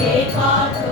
Take part